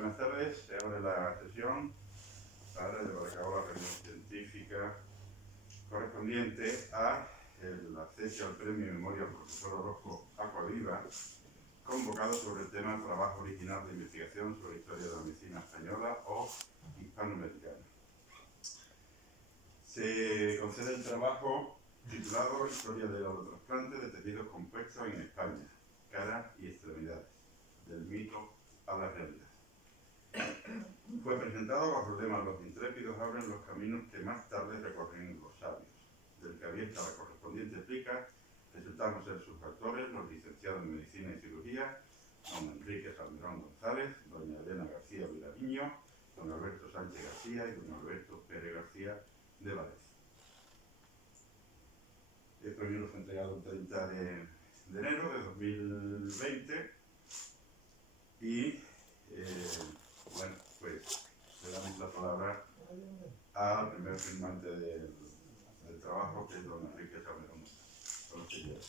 Buenas tardes, se abre la sesión para llevar a cabo la reunión científica correspondiente a el acceso al premio Memoria al profesor Orozco Aquaviva, convocado sobre el tema Trabajo original de investigación sobre historia de la medicina española o hispanoamericana. Se concede el trabajo titulado Historia del autotrasplante de tejidos compuestos en España, cara y extremidades, del mito a la realidad. Fue presentado bajo el lema Los intrépidos abren los caminos que más tarde recorren los sabios, del que abierta la correspondiente plica resultamos ser sus autores, los licenciados en Medicina y Cirugía, don Enrique Salmerón González, doña Elena García Vilaviño, don Alberto Sánchez García y don Alberto Pérez García de Valencia. El premio fue entregado el 30 de enero de 2020 y bueno, pues le damos la palabra al primer firmante del trabajo, que es don Enrique Salmerón González.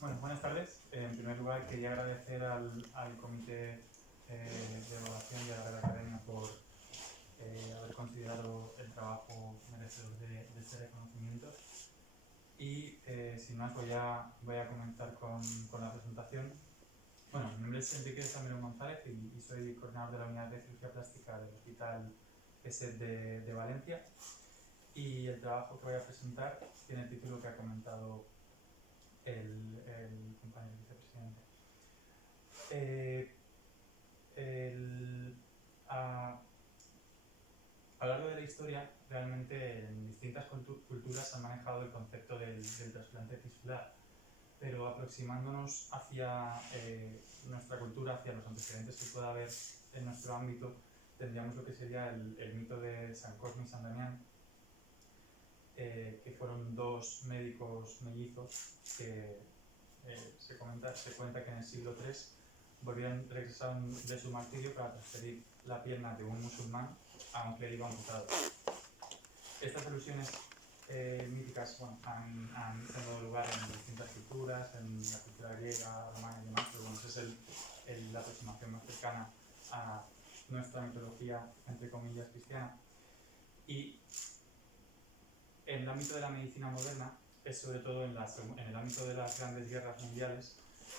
Bueno, buenas tardes. En primer lugar, quería agradecer al Comité de Evaluación y a la Real Academia por haber considerado el trabajo merecedor de este reconocimiento. Y sin más, voy a comenzar con la presentación. Bueno, mi nombre es Enrique Salmerón González y soy coordinador de la Unidad de Cirugía Plástica del Hospital ESET de Valencia. Y el trabajo que voy a presentar tiene el título que ha comentado el compañero vicepresidente. A lo largo de la historia, realmente en distintas culturas se ha manejado el concepto del trasplante tisular, pero aproximándonos hacia nuestra cultura, hacia los antecedentes que pueda haber en nuestro ámbito, tendríamos lo que sería el mito de San Cosme y San Damián, que fueron dos médicos mellizos que se cuenta que en el siglo III regresaron de su martirio para transferir la pierna de un musulmán a un clérigo amputado. Estas alusiones míticas han tenido lugar en distintas culturas, en la cultura griega, romana y demás, pero bueno, esa es la aproximación más cercana a nuestra mitología, entre comillas, cristiana. Y en el ámbito de la medicina moderna es sobre todo en el ámbito de las grandes guerras mundiales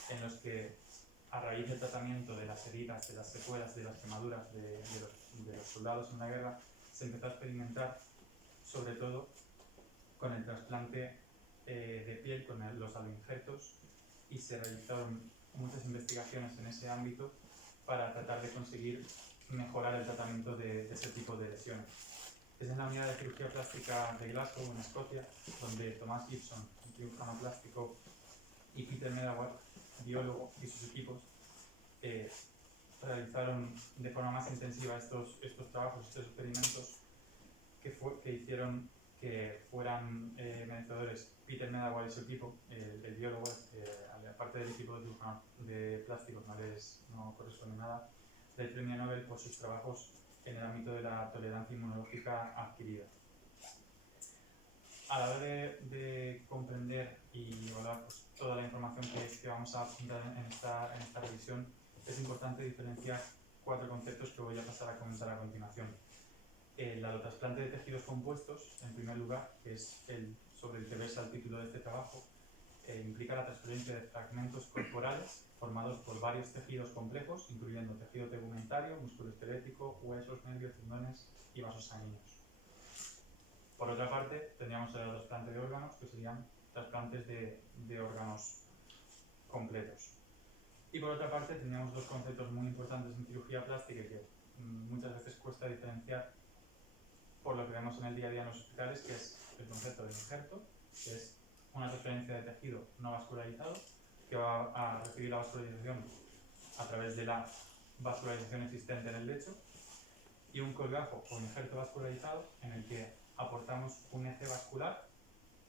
en los que, a raíz del tratamiento de las heridas, de las secuelas, de las quemaduras de los soldados en la guerra, se empezó a experimentar sobre todo con el trasplante de piel, con los aloinjertos, y se realizaron muchas investigaciones en ese ámbito para tratar de conseguir mejorar el tratamiento de ese tipo de lesiones. Es en la unidad de cirugía plástica de Glasgow, en Escocia, donde Thomas Gibson, un cirujano plástico, y Peter Medawar, biólogo, y sus equipos realizaron de forma más intensiva estos trabajos, estos experimentos que hicieron que fueran merecedores Peter Medawar y su equipo, el biólogo, aparte del equipo de plásticos no corresponde nada, del premio Nobel por sus trabajos en el ámbito de la tolerancia inmunológica adquirida. A la hora de comprender y evaluar toda la información que vamos a presentar en esta revisión, es importante diferenciar cuatro conceptos que voy a pasar a comentar a continuación. El allotrasplante de tejidos compuestos, en primer lugar, que es sobre el que versa el título de este trabajo, implica la transferencia de fragmentos corporales formados por varios tejidos complejos, incluyendo tejido tegumentario, músculo esquelético, huesos, nervios, tendones y vasos sanguíneos. Por otra parte, tendríamos el trasplante de órganos, que serían trasplantes de órganos completos. Y por otra parte, tendríamos dos conceptos muy importantes en cirugía plástica que muchas veces cuesta diferenciar por lo que vemos en el día a día en los hospitales, que es el concepto de injerto, que es una transferencia de tejido no vascularizado, que va a recibir la vascularización a través de la vascularización existente en el lecho, y un colgajo o injerto vascularizado en el que aportamos un eje vascular,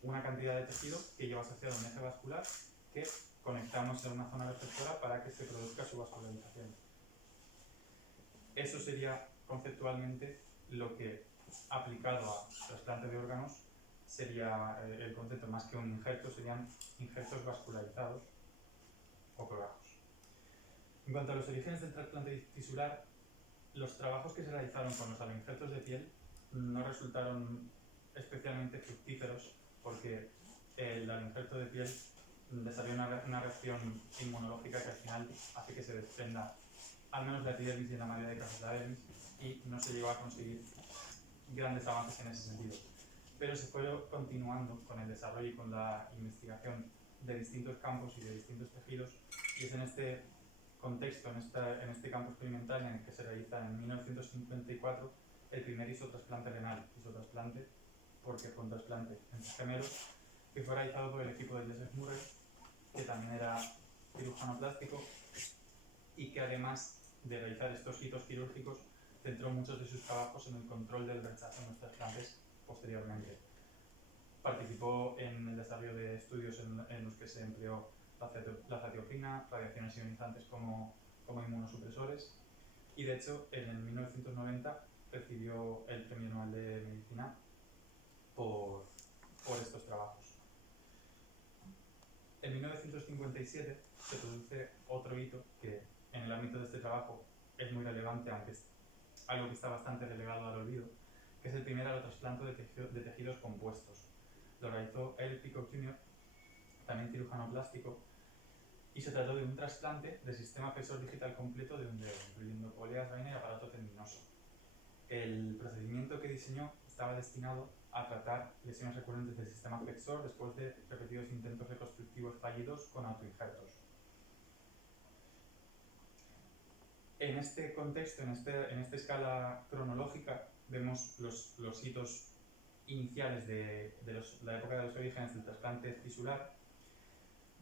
una cantidad de tejido que lleva asociado a un eje vascular que conectamos en una zona receptora para que se produzca su vascularización. Eso sería conceptualmente lo que, aplicado a trasplante de órganos, sería el concepto más que un injerto, serían injertos vascularizados o cloacos. En cuanto a los orígenes del trasplante tisular, los trabajos que se realizaron con los aloinjertos de piel no resultaron especialmente fructíferos porque el aloinjerto de piel desarrolla una reacción inmunológica que al final hace que se desprenda al menos la epidermis y en la mayoría de casos la dermis, y no se llegó a conseguir grandes avances en ese sentido. Pero se fue continuando con el desarrollo y con la investigación de distintos campos y de distintos tejidos, y es en este contexto, en este campo experimental en el que se realiza en 1954 el primer isotrasplante renal, isotrasplante porque fue un trasplante entre gemelos, que fue realizado por el equipo de Joseph Murray, que también era cirujano plástico y que además de realizar estos hitos quirúrgicos centró muchos de sus trabajos en el control del rechazo en los trasplantes posteriormente. Participó en el desarrollo de estudios en los que se empleó la zatioprina, radiaciones ionizantes como inmunosupresores, y de hecho en 1990 recibió el Premio Nobel de Medicina por estos trabajos. En 1957 se produce otro hito que en el ámbito de este trabajo es muy relevante, aunque es algo que está bastante relegado al olvido, que es el primer alotrasplante de tejidos compuestos. Lo realizó Eric Peacock Jr., también cirujano plástico, y se trató de un trasplante de sistema flexor digital completo de un dedo, incluyendo poleas, vaina y aparato tendinoso. El procedimiento que diseñó estaba destinado a tratar lesiones recurrentes del sistema flexor después de repetidos intentos reconstructivos fallidos con autoinjertos. En este contexto, en esta escala cronológica, vemos los hitos iniciales de la época de los orígenes del trasplante tisular.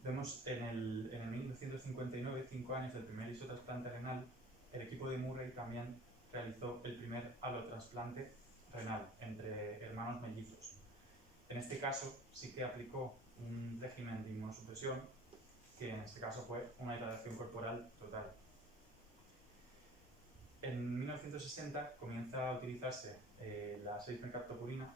Vemos en el 1959, 5 años del primer isotrasplante renal, el equipo de Murray también realizó el primer alotrasplante renal entre hermanos mellizos. En este caso sí que aplicó un régimen de inmunosupresión, que en este caso fue una irradiación corporal total. En 1960 comienza a utilizarse la 6-mercaptopurina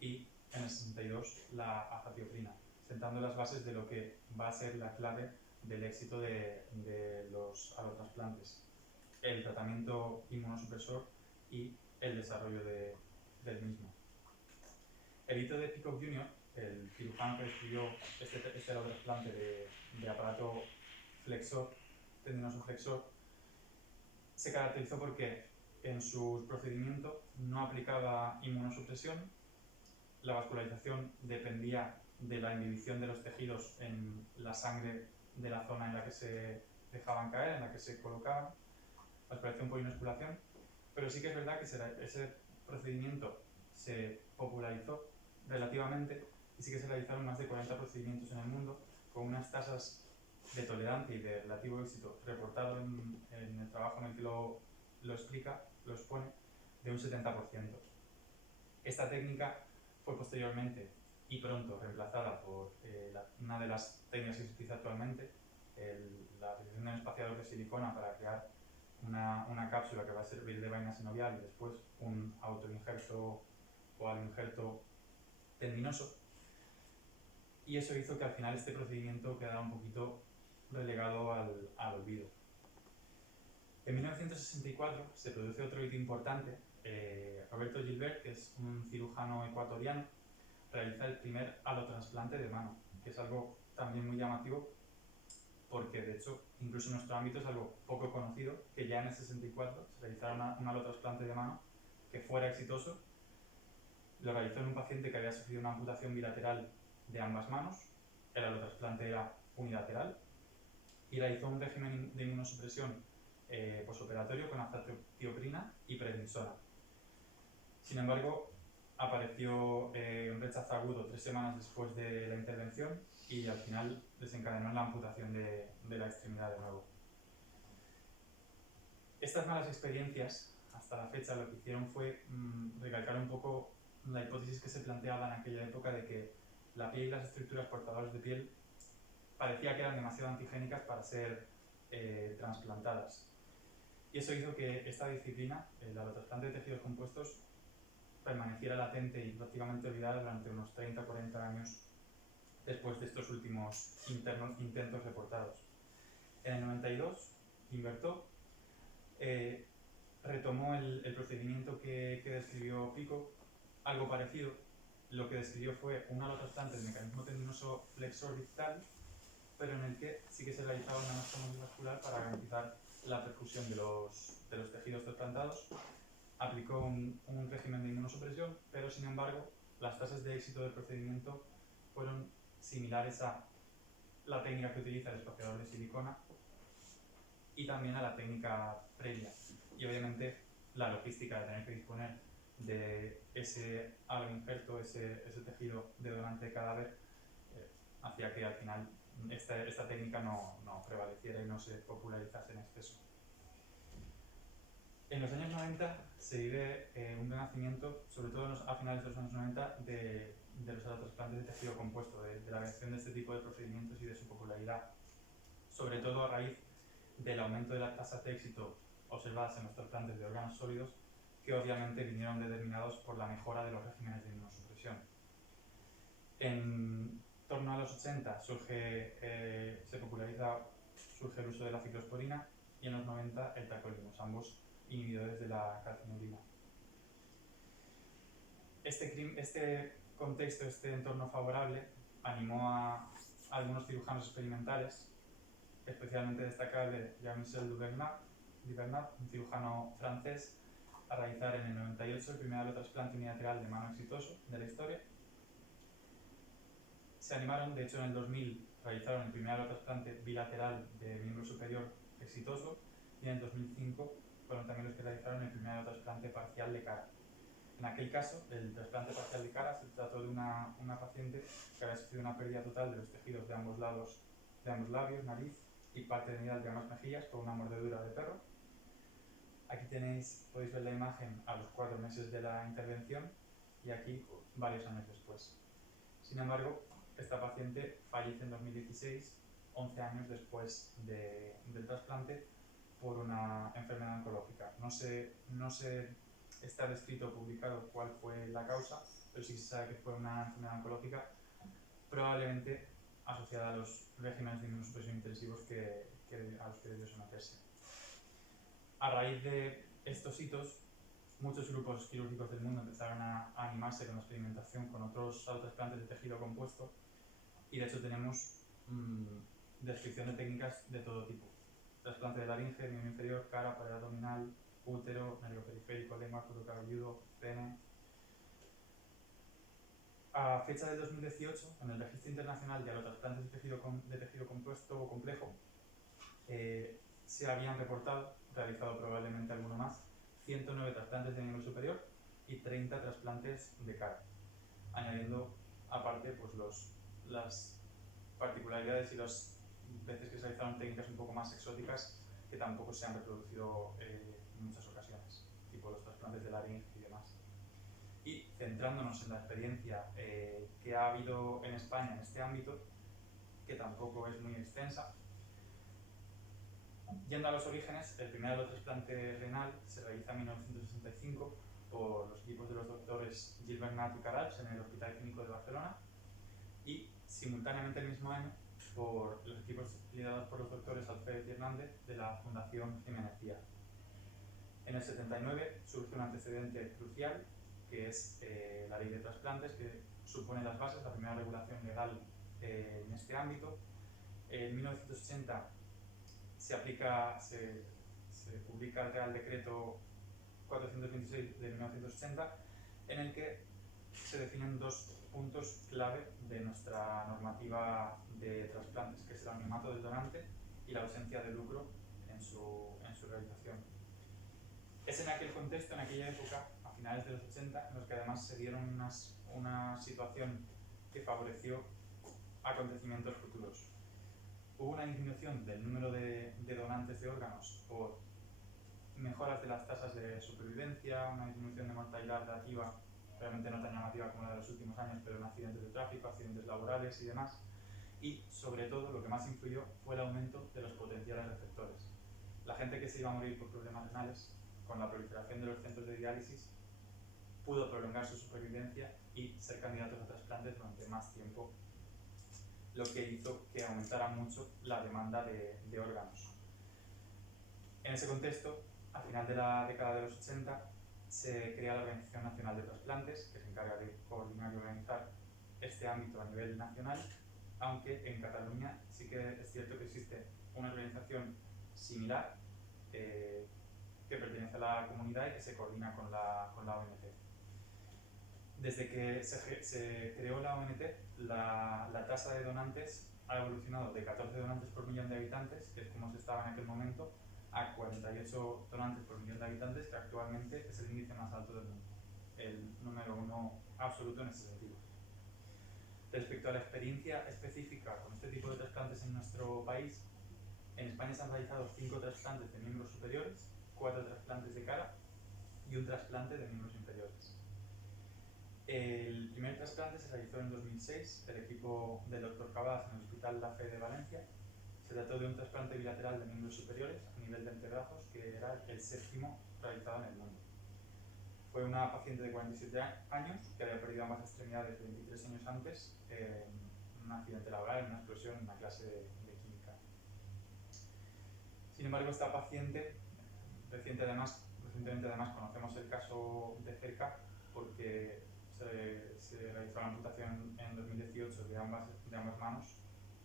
y en el 62 la azatioprina, sentando las bases de lo que va a ser la clave del éxito de los alotrasplantes: el tratamiento inmunosupresor y el desarrollo del mismo. El hito de Peacock Jr., el cirujano que describió este alotrasplante de aparato flexor, tendinoso flexor, se caracterizó porque en su procedimiento no aplicaba inmunosupresión, la vascularización dependía de la inhibición de los tejidos en la sangre de la zona en la que se dejaban caer, en la que se colocaban, aspiración por inosculación, pero sí que es verdad que ese procedimiento se popularizó relativamente y sí que se realizaron más de 40 procedimientos en el mundo con unas tasas de tolerancia y de relativo éxito reportado en el trabajo en el que lo explica, lo expone, de un 70%. Esta técnica fue posteriormente y pronto reemplazada por una de las técnicas que se utiliza actualmente, la utilización de un espaciador de silicona para crear una cápsula que va a servir de vaina sinovial y después un autoinjerto o aloinjerto tendinoso, y eso hizo que al final este procedimiento quedara un poquito relegado al olvido. En 1964 se produce otro hito importante. Roberto Gilbert, que es un cirujano ecuatoriano, realiza el primer alotrasplante de mano, que es algo también muy llamativo porque de hecho incluso en nuestro ámbito es algo poco conocido, que ya en el 64 se realizara un alotrasplante de mano que fuera exitoso. Lo realizó en un paciente que había sufrido una amputación bilateral de ambas manos. El alotrasplante era unilateral y realizó un régimen de inmunosupresión posoperatorio con azatioprina y prednisona. Sin embargo, apareció un rechazo agudo 3 semanas después de la intervención y al final desencadenó en la amputación de la extremidad de nuevo. Estas malas experiencias, hasta la fecha, lo que hicieron fue recalcar un poco la hipótesis que se planteaba en aquella época de que la piel y las estructuras portadoras de piel parecía que eran demasiado antigénicas para ser trasplantadas. Y eso hizo que esta disciplina, el alotrasplante de tejidos compuestos, permaneciera latente y prácticamente olvidada durante unos 30 o 40 años después de estos últimos intentos reportados. En el 92, Invertot retomó el procedimiento que describió Pico, algo parecido. Lo que describió fue un alotrasplante del mecanismo tendinoso flexor distal, pero en el que sí que se realizaba una anastomosis vascular para garantizar la perfusión de los tejidos trasplantados. Aplicó un régimen de inmunosupresión, pero sin embargo las tasas de éxito del procedimiento fueron similares a la técnica que utiliza el espaciador de silicona y también a la técnica previa. Y obviamente la logística de tener que disponer de ese aloinjerto, ese tejido de donante de cadáver, hacía que al final esta técnica no prevaleciera y no se popularizase en exceso. En los años 90 se vive un renacimiento, sobre todo a finales de los años 90, de los alotrasplantes de tejido compuesto, de la aviación de este tipo de procedimientos y de su popularidad, sobre todo a raíz del aumento de las tasas de éxito observadas en los trasplantes de órganos sólidos, que obviamente vinieron determinados por la mejora de los regímenes de inmunosupresión. En torno a los 80 surge el uso de la ciclosporina y en los 90 el tacrolimus, ambos inhibidores de la calcinurina. Este contexto, este entorno favorable, animó a algunos cirujanos experimentales, especialmente destacable Jean-Michel Duvernat, un cirujano francés, a realizar en el 98 el primer alotrasplante unilateral de mano exitoso de la historia. Se animaron, de hecho en el 2000 realizaron el primer alotrasplante bilateral de miembro superior exitoso y en el 2005 fueron también los que realizaron el primer alotrasplante parcial de cara. En aquel caso, el trasplante parcial de cara se trató de una paciente que había sufrido una pérdida total de los tejidos de ambos labios, nariz y parte de ambas mejillas por una mordedura de perro. Aquí podéis ver la imagen a los 4 meses de la intervención y aquí varios años después. Sin embargo, esta paciente fallece en 2016, 11 años después del trasplante, por una enfermedad oncológica. No se está descrito o publicado cuál fue la causa, pero sí se sabe que fue una enfermedad oncológica, probablemente asociada a los regímenes de inmunosupresión intensivos a los que debió someterse. A raíz de estos hitos, muchos grupos quirúrgicos del mundo empezaron a animarse con la experimentación con otros alotrasplantes de tejido compuesto y de hecho tenemos descripción de técnicas de todo tipo. Trasplante de laringe, miembro inferior, cara, pared abdominal, útero, nervio periférico, lengua, cuero cabelludo, pene. A fecha del 2018, en el Registro Internacional de Alotrasplantes de tejido compuesto o complejo, se habían realizado probablemente alguno más, 109 trasplantes de miembro superior y 30 trasplantes de cara, añadiendo aparte pues, las particularidades y las veces que se realizaron técnicas un poco más exóticas que tampoco se han reproducido en muchas ocasiones, tipo los trasplantes de laringe y demás. Y centrándonos en la experiencia que ha habido en España en este ámbito, que tampoco es muy extensa, yendo a los orígenes, el primer alotrasplante renal se realiza en 1965 por los equipos de los doctores Gilbert Nat y Carals en el Hospital Clínico de Barcelona y simultáneamente el mismo año por los equipos liderados por los doctores Alfred y Hernández de la Fundación Jiménez Díaz. En el 79 surge un antecedente crucial que es la ley de trasplantes, que supone las bases, la primera regulación legal en este ámbito. En 1980 se publica el Real Decreto 426 de 1980, en el que se definen 2 puntos clave de nuestra normativa de trasplantes, que es el anonimato del donante y la ausencia de lucro en su realización. Es en aquel contexto, en aquella época, a finales de los 80, en los que además se dieron una situación que favoreció acontecimientos futuros. Hubo una disminución del número de donantes de órganos por mejoras de las tasas de supervivencia, una disminución de mortalidad relativa, realmente no tan llamativa como la de los últimos años, pero en accidentes de tráfico, accidentes laborales y demás. Y, sobre todo, lo que más influyó fue el aumento de los potenciales receptores. la gente que se iba a morir por problemas renales, con la proliferación de los centros de diálisis, pudo prolongar su supervivencia y ser candidatos a trasplantes durante más tiempo, lo que hizo que aumentara mucho la demanda de órganos. En ese contexto, a final de la década de los 80, se crea la Organización Nacional de Trasplantes, que se encarga de coordinar y organizar este ámbito a nivel nacional, aunque en Cataluña sí que es cierto que existe una organización similar que pertenece a la comunidad y que se coordina con la ONT. Desde que se creó la ONT, la tasa de donantes ha evolucionado de 14 donantes por millón de habitantes, que es como se estaba en aquel momento, a 48 donantes por millón de habitantes, que actualmente es el índice más alto del mundo, el número 1 absoluto en ese sentido. Respecto a la experiencia específica con este tipo de trasplantes en nuestro país, en España se han realizado 5 trasplantes de miembros superiores, 4 trasplantes de cara y un trasplante de miembros inferiores. El primer trasplante se realizó en 2006 del equipo del Dr. Cabas en el Hospital La Fe de Valencia. Se trató de un trasplante bilateral de miembros superiores a nivel de antebrazos, que era el 7º realizado en el mundo. Fue una paciente de 47 años que había perdido ambas extremidades 23 años antes en un accidente laboral, en una explosión en una clase de química. Sin embargo, esta paciente, recientemente además conocemos el caso de cerca porque se realizó la amputación en 2018 de ambas manos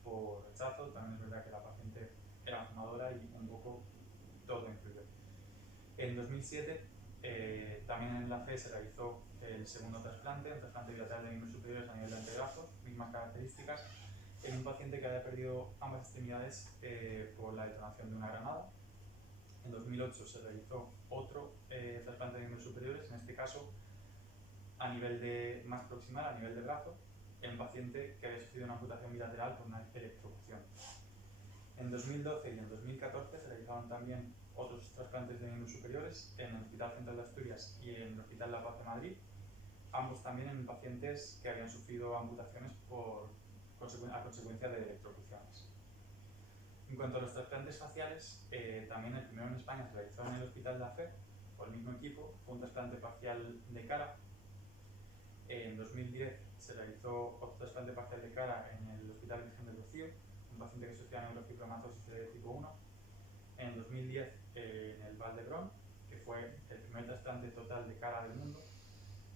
por rechazo. También es verdad que la paciente era fumadora y un poco todo influyó. En 2007 también en la FE se realizó el segundo trasplante, un trasplante bilateral de miembros superiores a nivel de antebrazos, mismas características, en un paciente que había perdido ambas extremidades por la detonación de una granada. En 2008 se realizó otro trasplante de miembros superiores, en este caso a nivel más proximal, a nivel de brazo, en un paciente que había sufrido una amputación bilateral por una electrocución. En 2012 y en 2014 se realizaron también otros trasplantes de miembros superiores en el Hospital Central de Asturias y en el Hospital La Paz de Madrid, ambos también en pacientes que habían sufrido amputaciones a consecuencia de electrocuciones. En cuanto a los trasplantes faciales, también el primero en España se realizó en el Hospital La Fe, por el mismo equipo, fue un trasplante facial de cara. En 2010 se realizó otro trasplante parcial de cara en el Hospital Virgen del Rocío, un paciente que sufría neurofibromatosis de tipo 1. En 2010 en el Vall d'Hebron, que fue el primer trasplante total de cara del mundo,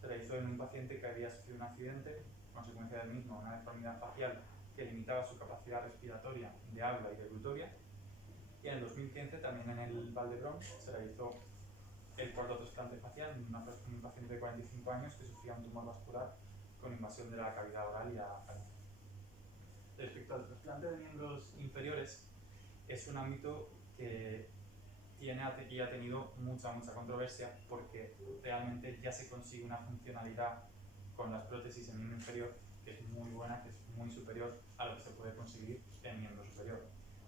se realizó en un paciente que había sufrido un accidente, consecuencia del mismo, una deformidad facial que limitaba su capacidad respiratoria, de habla y deglutoria. Y en el 2015 también en el Vall d'Hebron se realizó el cuarto trasplante facial en un paciente de 45 años que sufría un tumor vascular con invasión de la cavidad oral y la faringe. Respecto al trasplante de miembros inferiores, es un ámbito que tiene y ha tenido mucha controversia porque realmente ya se consigue una funcionalidad con las prótesis en miembro inferior que es muy buena, que es muy superior a lo que se puede conseguir en miembro superior.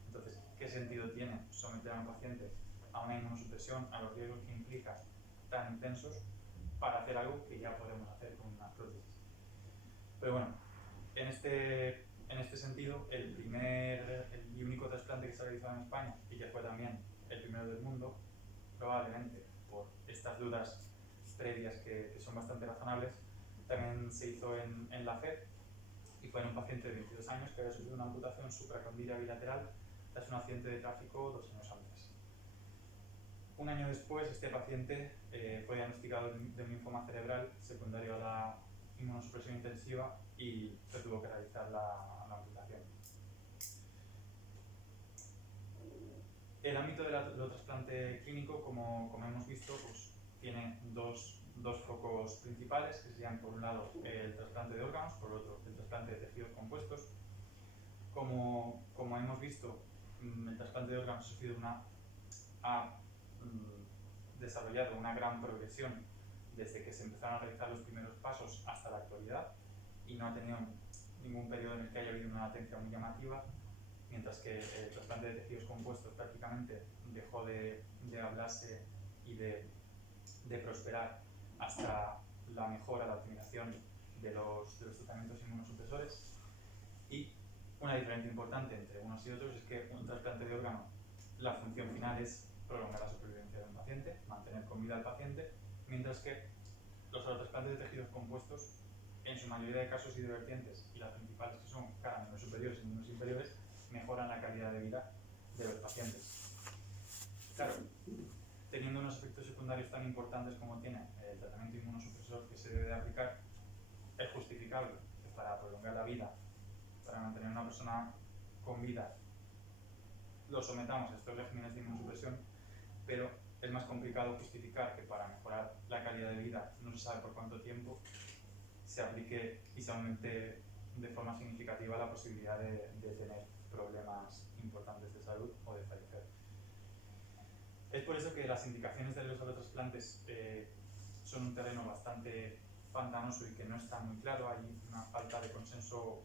Entonces, ¿qué sentido tiene someter a un paciente a una inmunosupresión, a los riesgos que implica tan intensos, para hacer algo que ya podemos hacer con unas prótesis? Pero bueno, en este sentido, el primer y único trasplante que se ha realizado en España, y que fue también el primero del mundo, probablemente por estas dudas previas que son bastante razonables, también se hizo en la FED y fue en un paciente de 22 años que había sufrido una amputación supracondílea bilateral tras un accidente de tráfico 2 años antes. Un año después, este paciente fue diagnosticado de un linfoma cerebral secundario a la inmunosupresión intensiva y se tuvo que realizar la amputación. El ámbito del trasplante clínico, como hemos visto, pues, tiene dos focos principales, que serían por un lado el trasplante de órganos, por otro el trasplante de tejidos compuestos. Como hemos visto, el trasplante de órganos ha desarrollado una gran progresión desde que se empezaron a realizar los primeros pasos hasta la actualidad y no ha tenido ningún periodo en el que haya habido una latencia muy llamativa, mientras que el trasplante de tejidos compuestos prácticamente dejó de hablarse y de prosperar hasta la mejora, la optimización de los tratamientos inmunosupresores. Y una diferencia importante entre unos y otros es que un trasplante de órgano, la función final es prolongar la supervivencia de un paciente, mantener con vida al paciente, mientras que los alotrasplantes de tejidos compuestos, en su mayoría de casos y de vertientes, y las principales que son cara, miembros superiores y miembros inferiores, mejoran la calidad de vida de los pacientes. Claro, teniendo unos efectos secundarios tan importantes como tiene el tratamiento inmunosupresor que se debe de aplicar, es justificable que para prolongar la vida, para mantener a una persona con vida, lo sometamos a estos regímenes de inmunosupresión, pero es más complicado justificar que para mejorar la calidad de vida, no se sabe por cuánto tiempo, se aplique y se aumente de forma significativa la posibilidad de tener problemas importantes de salud o de fallecer. Es por eso que las indicaciones de los alotrasplantes son un terreno bastante pantanoso y que no está muy claro. Hay una falta de consenso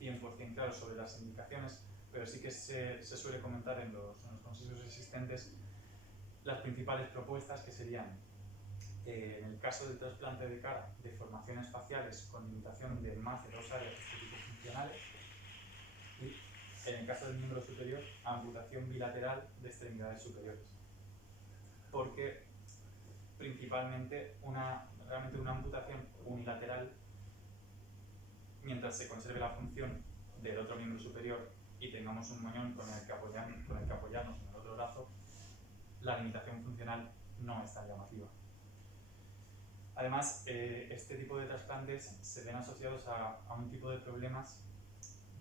100% claro sobre las indicaciones, pero sí que se suele comentar en los consensos existentes las principales propuestas, que serían, en el caso del trasplante de cara, deformaciones faciales con limitación de más de 2 áreas estético-funcionales, y en el caso del miembro superior, amputación bilateral de extremidades superiores. Porque principalmente realmente una amputación unilateral, mientras se conserve la función del otro miembro superior y tengamos un moñón con el que apoyarnos en el otro brazo, la limitación funcional no es tan llamativa. Además, este tipo de trasplantes se ven asociados a un tipo de problemas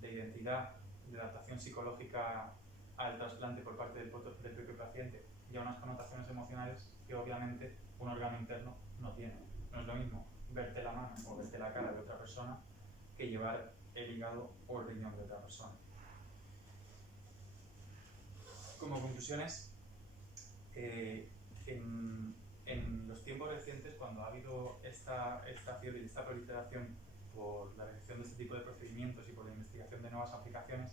de identidad, de adaptación psicológica al trasplante por parte del propio paciente y a unas connotaciones emocionales que obviamente un órgano interno no tiene. No es lo mismo verte la mano o verte la cara de otra persona que llevar el hígado o el riñón de otra persona. Como conclusiones, en los tiempos recientes, cuando ha habido esta fiebre y esta proliferación por la realización de este tipo de procedimientos y por la investigación de nuevas aplicaciones,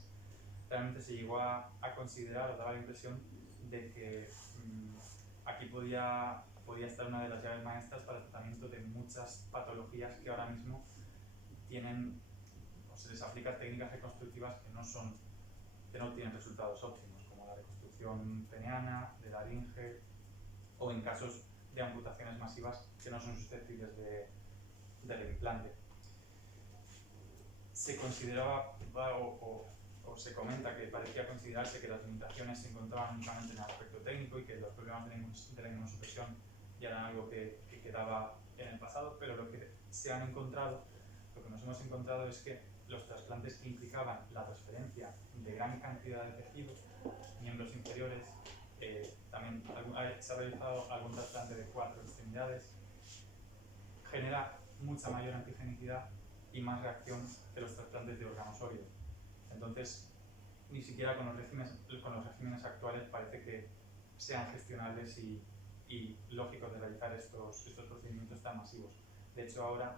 realmente se llegó a considerar o daba la impresión de que aquí podía estar una de las llaves maestras para el tratamiento de muchas patologías que ahora mismo tienen, o se les aplican técnicas reconstructivas que no tienen resultados óptimos, como la reconstrucción peniana, de laringe, o en casos de amputaciones masivas que no son susceptibles del implante. Se consideraba o se comenta que parecía considerarse que las limitaciones se encontraban únicamente en el aspecto técnico y que los problemas de la inmunosupresión ya eran algo que quedaba en el pasado, pero lo que nos hemos encontrado es que los trasplantes que implicaban la transferencia de gran cantidad de tejido, miembros inferiores, también se ha realizado algún trasplante de 4 extremidades, genera mucha mayor antigenicidad y más reacción que los trasplantes de órganos sólidos. Entonces, ni siquiera con los regímenes actuales parece que sean gestionables y lógicos de realizar estos procedimientos tan masivos. De hecho, ahora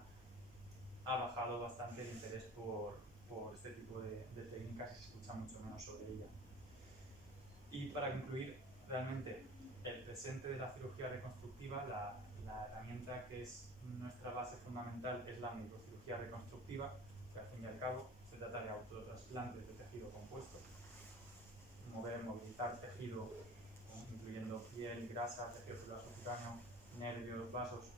ha bajado bastante el interés por este tipo de técnicas y se escucha mucho menos sobre ella. Y para concluir, realmente el presente de la cirugía reconstructiva, la herramienta que es nuestra base fundamental es la microcirugía reconstructiva, que al fin y al cabo se trata de autotrasplantes de tejido compuesto, movilizar tejido, incluyendo piel, grasa, tejido celular subcutáneo, nervios, vasos,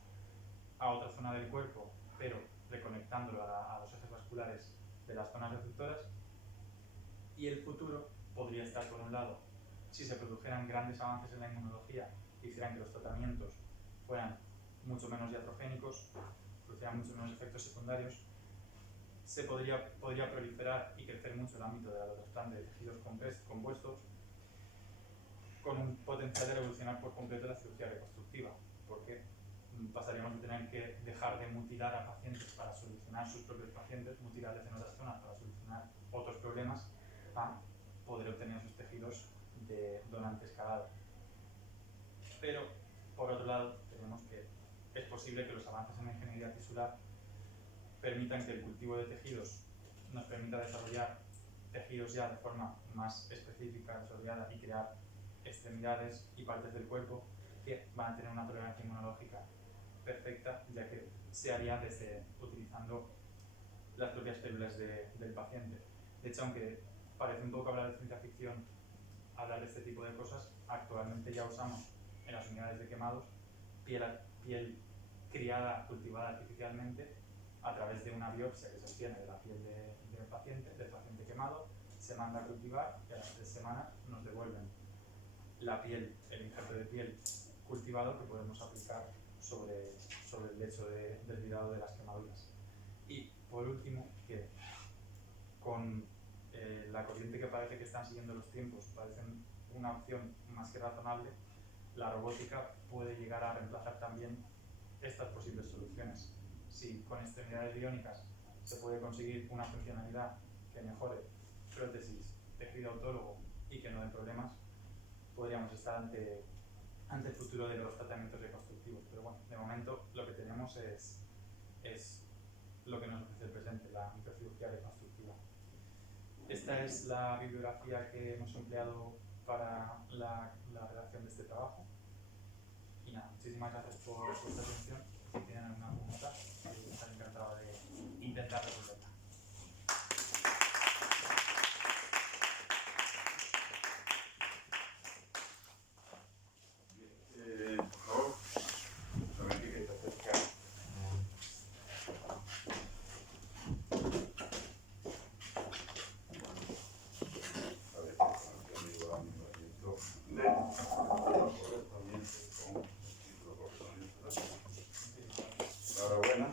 a otra zona del cuerpo, pero reconectándolo a los ejes vasculares de las zonas receptoras. Y el futuro podría estar, por un lado, si se produjeran grandes avances en la inmunología que hicieran que los tratamientos fueran mucho menos iatrogénicos, produjeran mucho menos efectos secundarios, se podría proliferar y crecer mucho el ámbito del trasplante de tejidos compuestos, con un potencial de revolucionar por completo la cirugía reconstructiva, porque pasaríamos de tener que dejar de mutilar a pacientes para solucionar sus propios pacientes, mutilarles en otras zonas para solucionar otros problemas, a poder obtener esos tejidos de donantes cadáver. Pero, por otro lado, tenemos que es posible que los avances en la ingeniería tisular permitan que el cultivo de tejidos nos permita desarrollar tejidos ya de forma más específica, desarrollada, y crear extremidades y partes del cuerpo que van a tener una tolerancia inmunológica perfecta, ya que se haría utilizando las propias células del paciente. De hecho, aunque parece un poco hablar de ciencia ficción, hablar de este tipo de cosas, actualmente ya usamos en las unidades de quemados piel criada, cultivada artificialmente a través de una biopsia que se obtiene de la piel del paciente quemado, se manda a cultivar y a las 3 semanas nos devuelven la piel, el injerto de piel cultivado que podemos aplicar sobre el lecho del cuidado de las quemaduras. Y por último, que con la corriente que parece que están siguiendo los tiempos, parecen una opción más que razonable, la robótica puede llegar a reemplazar también estas posibles soluciones. Si con extremidades biónicas se puede conseguir una funcionalidad que mejore prótesis, tejido autólogo y que no den problemas, podríamos estar ante el futuro de los tratamientos reconstructivos. Pero bueno, de momento lo que tenemos es lo que nos ofrece el presente, la microcirugía reconstructiva. Esta es la bibliografía que hemos empleado para la redacción de este trabajo. Y nada, muchísimas gracias por vuestra atención. Si tienen alguna pregunta, estaré encantado de intentar resolverla. Por favor, solamente que se acerca. A ver, amigo, asiento de correspondiente con el título correspondiente. Enhorabuena.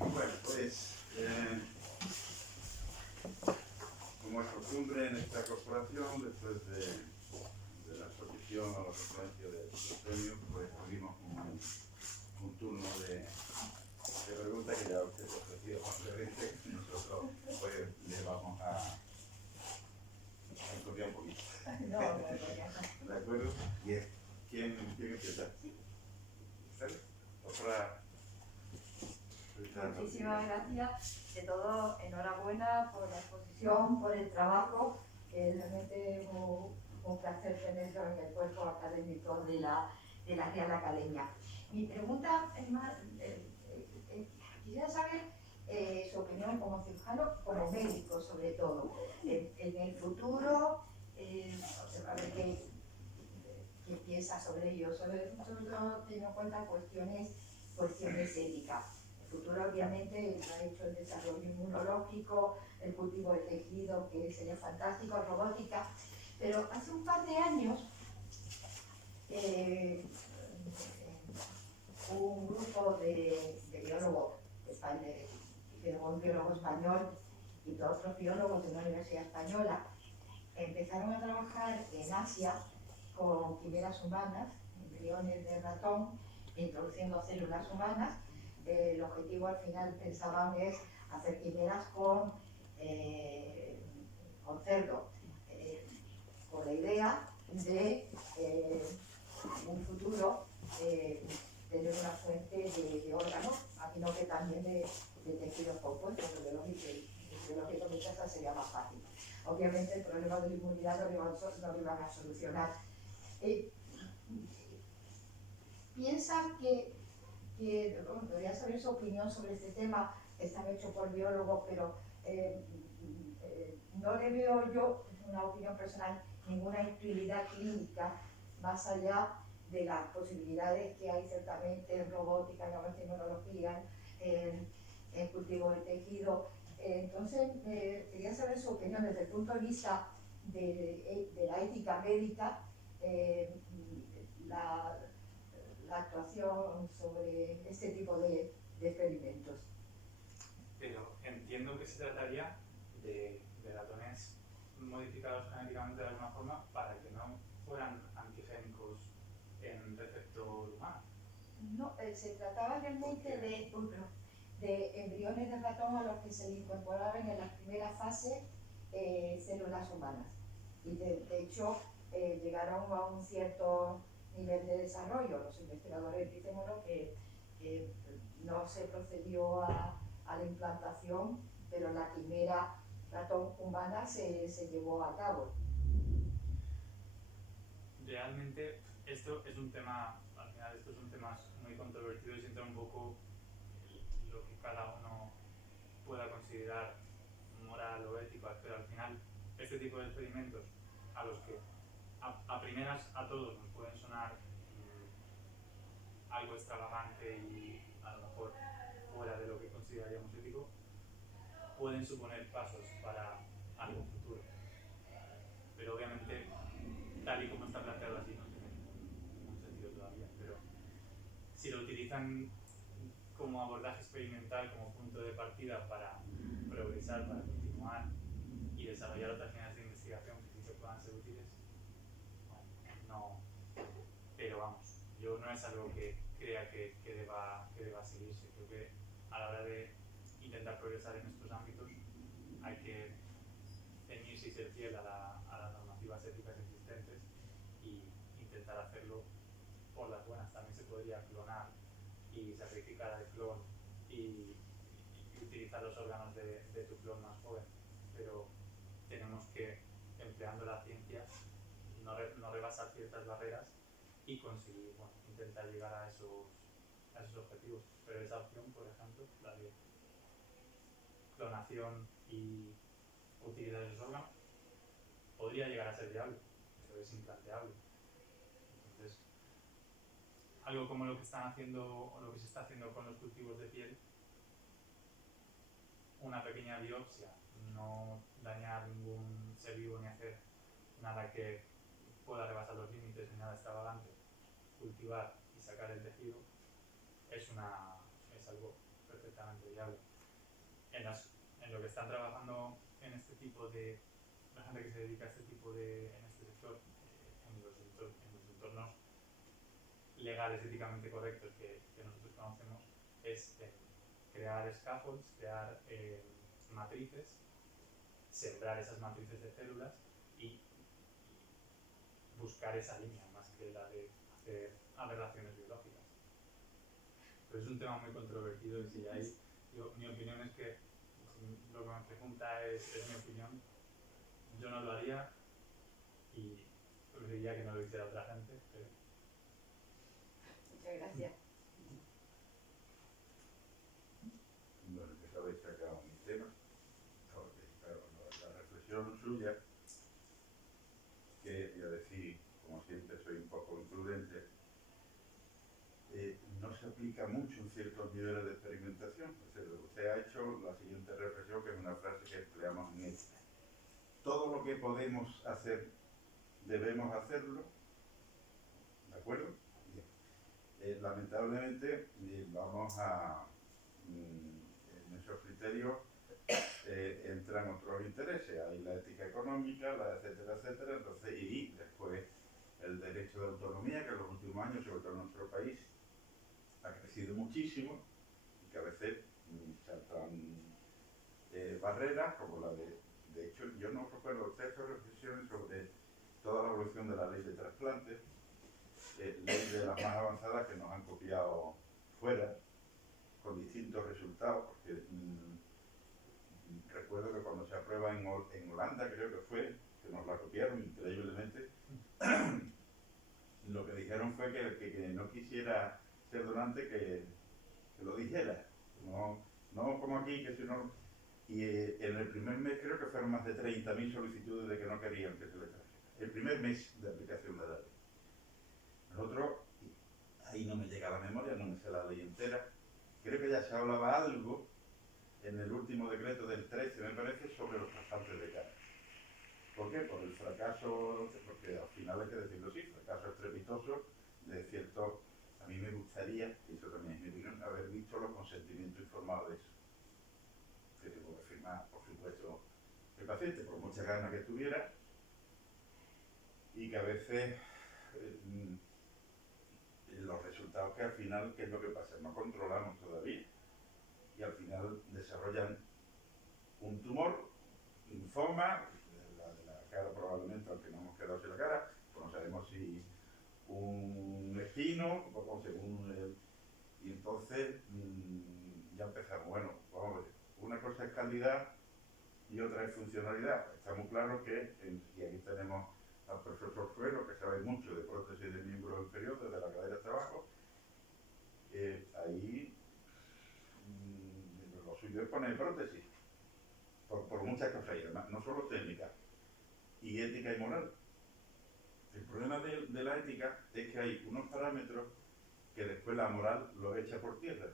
Bueno, pues, como es costumbre en esta corporación, después de la exposición o la conferencia de los premios, pues tuvimos un turno de preguntas que ya usted ha ofrecido anteriormente. Nosotros pues le vamos a estudiar un poquito. ¿De acuerdo? Bien. ¿Quién empieza? ¿Usted? Otra. Muchísimas gracias. De todo, enhorabuena por la exposición, por el trabajo. Realmente es un placer tenerlo en el cuerpo académico de la Real Academia. Mi pregunta es más, quisiera saber su opinión como cirujano, como médico sobre todo. En el futuro, a ver qué piensa sobre ello, sobre todo teniendo en cuenta cuestiones éticas. El futuro obviamente ha hecho el desarrollo inmunológico, el cultivo de tejido, que sería fantástico, robótica, pero hace un par de años un grupo de biólogos, un biólogo español y otros biólogos de una universidad española empezaron a trabajar en Asia con quimeras humanas, embriones de ratón, introduciendo células humanas. El objetivo al final pensaban es hacer quimeras con cerdo, con la idea de en un futuro tener una fuente de órganos, imagino que también de tejidos compuestos, porque biológicamente esa sería más fácil. Obviamente el problema de la inmunidad no lo iban a solucionar. Piensa que podría saber su opinión sobre este tema, están hechos por biólogos, pero no le veo yo, es una opinión personal, ninguna utilidad clínica más allá de las posibilidades que hay ciertamente en robótica, en nanotecnología, en cultivo de tejido. Entonces, quería saber su opinión desde el punto de vista de la ética médica, la actuación sobre este tipo de experimentos. Pero entiendo que se trataría de ratones modificados genéticamente de alguna forma para que no fueran antigénicos en receptor humano. No, se trataba realmente de embriones de ratón a los que se le incorporaban en la primera fase células humanas. Y de hecho llegaron a un cierto nivel de desarrollo. Los investigadores dicen que no se procedió a la implantación, pero la quimera ratón humana se llevó a cabo. realmente esto es un tema, al final estos son temas muy controvertidos y entra un poco lo que cada uno pueda considerar moral o ético, pero al final este tipo de experimentos a los que a primeras a todos nos pueden sonar algo extravagante y a lo mejor fuera de lo que consideraríamos ético, pueden suponer pasos para algo futuro. Pero obviamente, tal y como está planteado así, no tiene ningún sentido todavía. Pero si lo utilizan como abordaje experimental, como punto de partida para progresar, para continuar y desarrollar otras líneas de investigación que sí que puedan ser útiles, bueno, no. Pero vamos, yo no es algo que crea que deba seguirse. Creo que a la hora de intentar progresar en estos ámbitos hay que ceñirse y ser fiel a las normativas éticas existentes y intentar hacerlo por las buenas. También se podría clonar y sacrificar al clon y utilizar los órganos de tu clon más joven, pero tenemos que, empleando la ciencia, no rebasar ciertas barreras y conseguir, bueno, intentar llegar a esos objetivos. Pero esa opción, por ejemplo, la de clonación y utilizar esos órganos, podría llegar a ser viable, pero es implanteable. Entonces, algo como lo que están haciendo o lo que se está haciendo con los cultivos de piel, una pequeña biopsia, no dañar ningún ser vivo ni hacer nada que pueda rebasar los límites ni nada extravagante, cultivar y sacar el tejido, es algo perfectamente viable. En lo que están trabajando en este tipo de, la gente que se dedica a este tipo de, en este sector, en los entornos legales éticamente correctos que nosotros conocemos, es crear scaffolds, crear matrices, sembrar esas matrices de células y buscar esa línea más que la de hacer aberraciones biológicas. Pero es un tema muy controvertido y si hay, mi opinión es que, si lo que me pregunta es mi opinión, yo no lo haría y preferiría que no lo hiciera otra gente, pero... Muchas gracias. Bueno, que sabéis que acabado mi tema. Porque, claro, la reflexión suya, que voy a decir, como siempre soy un poco imprudente, no se aplica mucho en ciertos niveles de experimentación. O sea, usted ha hecho la siguiente reflexión, que es una frase que empleamos en ética. Todo lo que podemos hacer, debemos hacerlo. ¿De acuerdo? Bien. Lamentablemente, vamos a... en esos criterios entran otros intereses. Hay la ética económica, la etcétera, etcétera. Entonces, y después el derecho de autonomía, que en los últimos años, sobre todo en nuestro país, ha crecido muchísimo y que a veces saltan barreras como la de hecho, yo no recuerdo, usted ha hecho reflexiones sobre toda la evolución de la ley de trasplantes, ley de las más avanzadas que nos han copiado fuera, con distintos resultados, porque recuerdo que cuando se aprueba en Holanda, creo que fue, que nos la copiaron increíblemente, lo que dijeron fue que el que no quisiera ser donante, que lo dijera, no como aquí, que si no... Y en el primer mes creo que fueron más de 30.000 solicitudes de que no querían que se le trajera. El primer mes de aplicación de la ley. Nosotros, ahí no me llega a la memoria, no me sé la ley entera, creo que ya se hablaba algo en el último decreto del 13, me parece, sobre los trasplantes de cara. ¿Por qué? Por el fracaso, porque al final hay que decirlo así, fracaso estrepitoso de ciertos... A mí me gustaría, y eso también es mi opinión, haber visto los consentimientos informados de eso. Que tengo que firmar, por supuesto, el paciente, por muchas ganas que tuviera, y que a veces los resultados que al final, ¿qué es lo que pasa? No controlamos todavía, y al final desarrollan un tumor, linfoma, la de la cara probablemente, aunque no hemos quedado sin la cara, pues no sabemos si un espino, o según y entonces ya empezamos. Bueno, vamos a ver, una cosa es calidad y otra es funcionalidad. Está muy claro que, y aquí tenemos al profesor Suero, que sabe mucho de prótesis de miembro inferior, desde la cadera hasta abajo. Ahí lo suyo es poner prótesis, por muchas cosas, y además, no solo técnica, y ética y moral. El problema de la ética es que hay unos parámetros que después la moral los echa por tierra.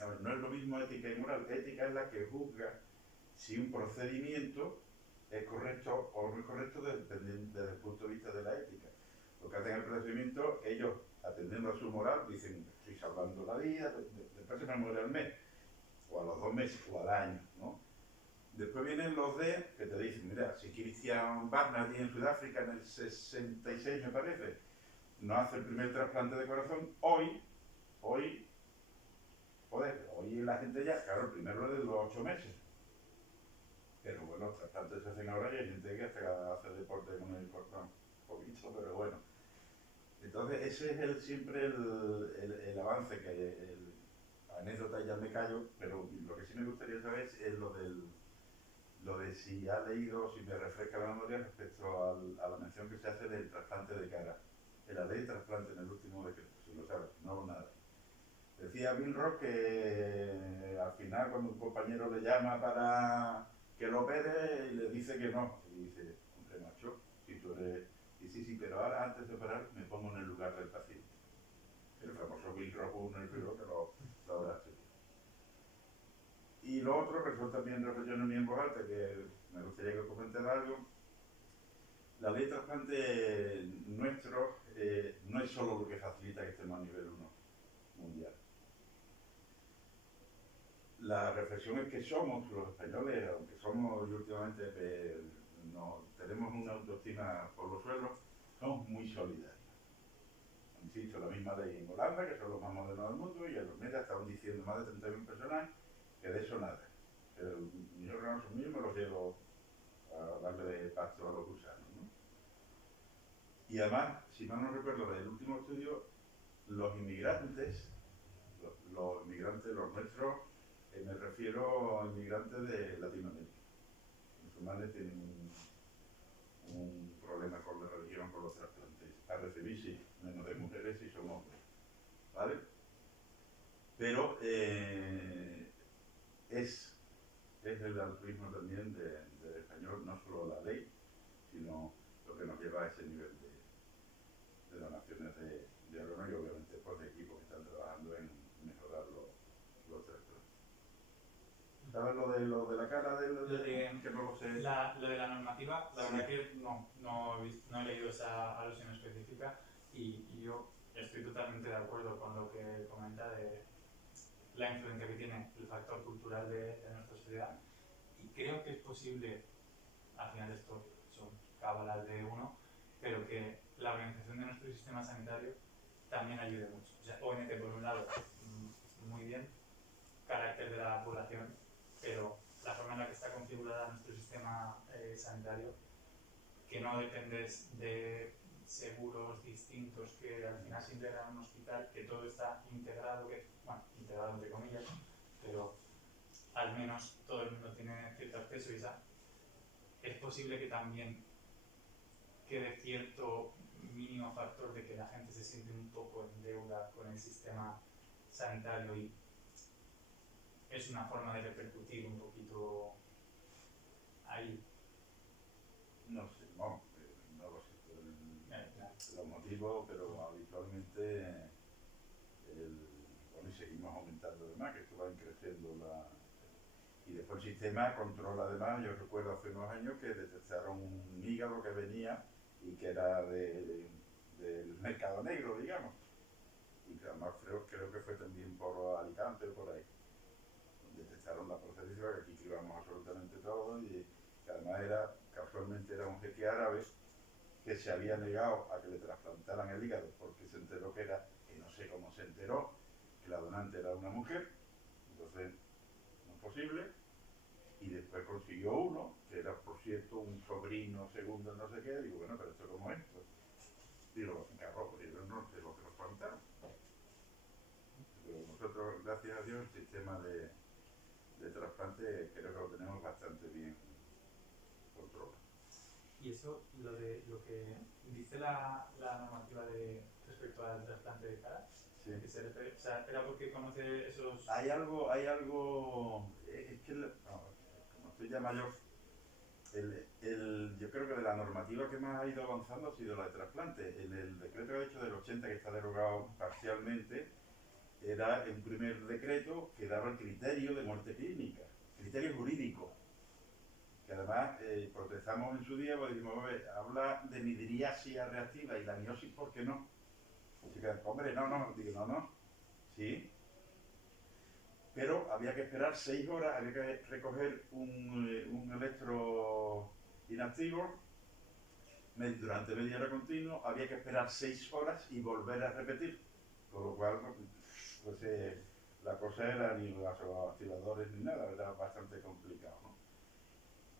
A ver, no es lo mismo ética y moral. Ética es la que juzga si un procedimiento es correcto o no es correcto desde el punto de vista de la ética. Lo que hacen el procedimiento, ellos, atendiendo a su moral, dicen, estoy salvando la vida, después se me muere al mes, o a los 2 meses, o al año, ¿no? Después vienen los que te dicen, mira, si Christian Barnard en Sudáfrica en el 66, me parece, no hace el primer trasplante de corazón, hoy la gente ya, claro, el primero es de los 8 meses. Pero bueno, los trasplantes se hacen ahora y hay gente que hasta hace deporte con el corazón, poquito, pero bueno. Entonces ese es siempre el avance, que anécdota ya me callo, pero lo que sí me gustaría saber es lo de si ha leído, si me refresca la memoria respecto a la mención que se hace del trasplante de cara. En la ley de trasplante, en el último decreto, si lo sabes, no hago nada. Decía Bill Rock que al final cuando un compañero le llama para que lo opere y le dice que no, y dice, hombre macho, si tú eres... Y sí, pero ahora antes de operar me pongo en el lugar del paciente. El famoso Bill Rock, uno y creo que lo habrá hecho. Y lo otro, que son también reflexiones muy en voz alta, que me gustaría que comentara algo. La ley de trasplante nuestro no es solo lo que facilita que estemos a nivel 1 mundial. La reflexión es que somos los españoles, aunque somos últimamente tenemos una autoestima por los suelos, somos muy solidarios. Insisto, la misma ley en Holanda, que son los más modernos del mundo, y en los medios estaban diciendo más de 30.000 personas que de eso nada. Mis órganos son míos, me los llevo a darle de pasto a los gusanos, ¿no? Y además, si mal no recuerdo, del último estudio, los inmigrantes, los nuestros, me refiero a inmigrantes de Latinoamérica. Los musulmanes tienen un problema con la religión, con los trasplantes. A recibir sí, menos de mujeres y son hombres. ¿Vale? Pero es el altruismo también del español, no solo la ley, sino lo que nos lleva a ese nivel de donaciones de órganos y obviamente pues, de equipos que están trabajando en mejorar los trasplantes. ¿Sabes lo de la cara que no lo sé? Lo de la normativa, la verdad que no he leído esa alusión específica y yo estoy totalmente de acuerdo con lo que comenta de la influencia que tiene el factor cultural de nuestra sociedad y creo que es posible, al final de esto son cábalas de uno, pero que la organización de nuestro sistema sanitario también ayude mucho. O sea, ONT por un lado, muy bien, carácter de la población, pero la forma en la que está configurada nuestro sistema sanitario, que no dependes de seguros distintos que al final se integran en un hospital, que todo está integrado, integrado entre comillas, pero al menos todo el mundo tiene cierto acceso y es posible que también quede cierto mínimo factor de que la gente se siente un poco en deuda con el sistema sanitario y es una forma de repercutir un poquito ahí. No sé, no lo sé. Los motivos, pero habitualmente y seguimos aumentando además, que esto va creciendo y después el sistema controla además. Yo recuerdo hace unos años que detectaron un hígado que venía y que era del mercado negro, digamos. Y que además creo que fue también por Alicante o por ahí. Detectaron la procedencia, que aquí cribamos absolutamente todo, y que además casualmente era un jeque árabe que se había negado a que le trasplantaran el hígado porque se enteró que no sé cómo se enteró, que la donante era una mujer, entonces no es posible, y después consiguió uno, que era por cierto un sobrino segundo no sé qué. Digo, bueno, pero esto como esto, digo, carro, pero no sé lo que nos plantaron. Pero nosotros, gracias a Dios, el sistema de trasplante creo que lo tenemos bastante bien controlado. Y eso, lo que dice la normativa respecto al trasplante de cara, Sí. que se refiere, o sea, era porque conoce esos... Hay algo, es que como estoy ya mayor, yo creo que de la normativa que más ha ido avanzando ha sido la de trasplante. En el decreto de hecho del 80, que está derogado parcialmente, era un primer decreto que daba el criterio de muerte clínica, criterio jurídico, que además protestamos en su día porque dijimos, habla de midriasis reactiva y la miosis, ¿por qué no? Así que, hombre, digo, no, sí, pero había que esperar 6 horas, había que recoger un electro inactivo durante media hora continuo, había que esperar 6 horas y volver a repetir, con lo cual pues, la cosa era ni los osciladores ni nada, era bastante complicado, ¿no?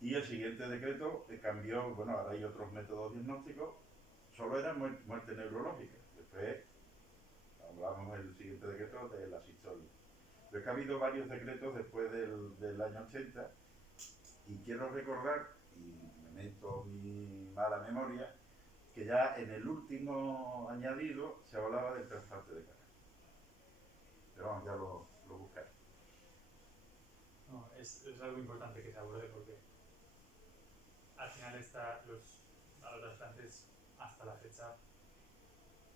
Y el siguiente decreto cambió, bueno, ahora hay otros métodos diagnósticos, solo era muerte neurológica, después hablamos en el siguiente decreto de la sistolia. Pero es que ha habido varios decretos después del año 80 y quiero recordar, y me meto mi mala memoria, que ya en el último añadido se hablaba del trasplante de cara. Pero vamos, ya lo buscaré. No, es algo importante que se aborde porque al final a los trasplantes hasta la fecha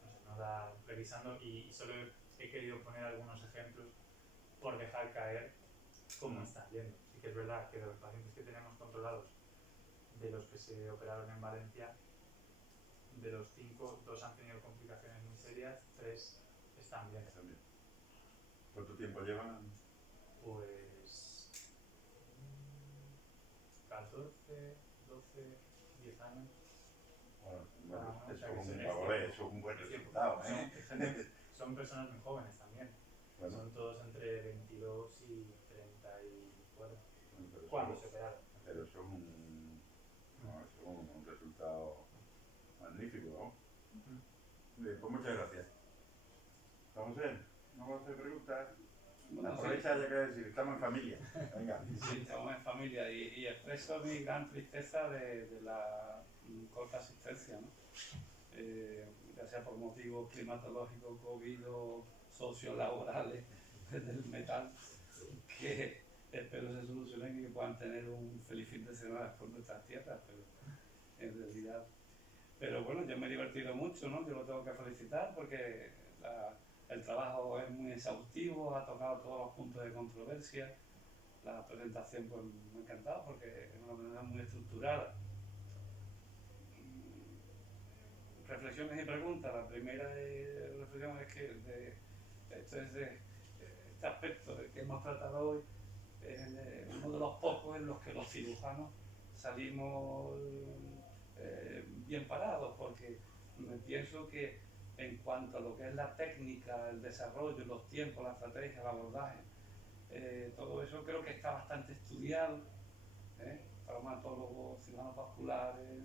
no sé, no da revisando y solo he querido poner algunos ejemplos por dejar caer cómo están yendo. Sí que es verdad que de los pacientes que tenemos controlados, de los que se operaron en Valencia, de los 5, 2 han tenido complicaciones muy serias, 3 están bien. También. ¿Cuánto tiempo llevan? Pues 14, 12, 10 años. Bueno, O sea, eso es un buen resultado, ¿eh? Son personas muy jóvenes también. Bueno, Son todos entre 22 y 34 pero cuando se operaron. Pero eso es un resultado magnífico, ¿no? Bien, pues muchas gracias. ¿Estamos bien? ¿No vamos a hacer preguntas? Bueno, Aprovecha ya que decir, estamos en familia. Venga. sí, estamos en familia y expreso mi gran tristeza de la corta asistencia, ¿no? Ya sea por motivos climatológicos, COVID o sociolaborales del metal, que espero se solucionen y que puedan tener un feliz fin de semana por nuestras tierras, pero en realidad... Pero bueno, yo me he divertido mucho, ¿no? Yo lo tengo que felicitar porque el trabajo es muy exhaustivo, ha tocado todos los puntos de controversia. La presentación pues me ha encantado porque es una manera muy estructurada. Reflexiones y preguntas. La primera reflexión es que este aspecto que hemos tratado hoy es uno de los pocos en los que los cirujanos salimos bien parados, porque me pienso que en cuanto a lo que es la técnica, el desarrollo, los tiempos, la estrategia, el abordaje, todo eso creo que está bastante estudiado, traumatólogos, cirujanos vasculares,